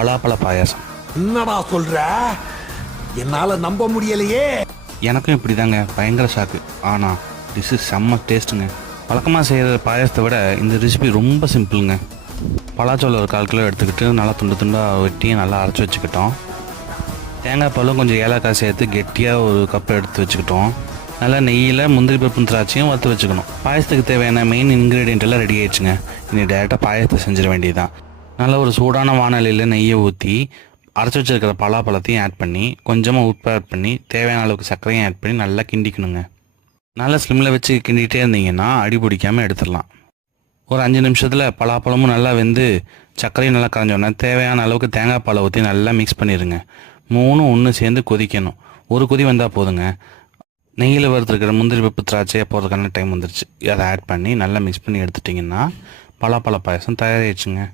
பலாப்பழ பாயாசம். என்னடா சொல்ற? என்னால நம்ப முடியலையே. எனக்கும் இப்படி தாங்க, பயங்கர ஷாக்கு. ஆனால் டிஷ்ஷு செம்ம டேஸ்ட்டுங்க. வழக்கமாக செய்கிற பாயாசத்தை விட இந்த ரெசிபி ரொம்ப சிம்பிளுங்க. பலாச்சோளம் ஒரு 1/4 கிலோ எடுத்துக்கிட்டு நல்லா துண்டு துண்டாக வெட்டி நல்லா அரைச்சி வச்சுக்கிட்டோம். தேங்காய் பாலும் கொஞ்சம் ஏலக்காய் சேர்த்து கெட்டியாக ஒரு கப் எடுத்து வச்சுக்கிட்டோம். நல்லா நெய்யில் முந்திரி பருப்பு திராட்சையும் வறுத்து வச்சுக்கணும். பாயசத்துக்கு தேவையான மெயின் இன்க்ரீடியன்ட் எல்லாம் ரெடி ஆயிடுச்சுங்க. இனி டேரெக்டாக பாயசத்தை செஞ்சிட வேண்டியதுதான். நல்லா ஒரு சூடான வானலியில் நெய்யை ஊற்றி அரைச்சி வச்சுருக்கிற பலாப்பழத்தையும் ஆட் பண்ணி கொஞ்சமாக உப்பு ஆட் பண்ணி தேவையான அளவுக்கு சர்க்கரையும் ஆட் பண்ணி நல்லா கிண்டிக்கணுங்க. நல்லா ஸ்லிம்மில் வச்சு கிண்டிகிட்டே இருந்தீங்கன்னா அடி பிடிக்காமல் எடுத்துடலாம். ஒரு 5 நிமிஷத்தில் பலாப்பழமும் நல்லா வெந்து சர்க்கரையும் நல்லா கரைஞ்சோடனே தேவையான அளவுக்கு தேங்காய் பாலை ஊற்றி நல்லா மிக்ஸ் பண்ணிடுங்க. 3 ஒன்று சேர்ந்து கொதிக்கணும். ஒரு கொதி வந்தால் போதுங்க. நெய்யில் வறுத்துருக்கிற முந்திரி பருப்பு திராட்சையாக போகிறதுக்கான டைம் வந்துருச்சு. அதை ஆட் பண்ணி நல்லா மிக்ஸ் பண்ணி எடுத்துட்டிங்கன்னா பலாப்பழ பாயசம் தயாராகிடுச்சுங்க.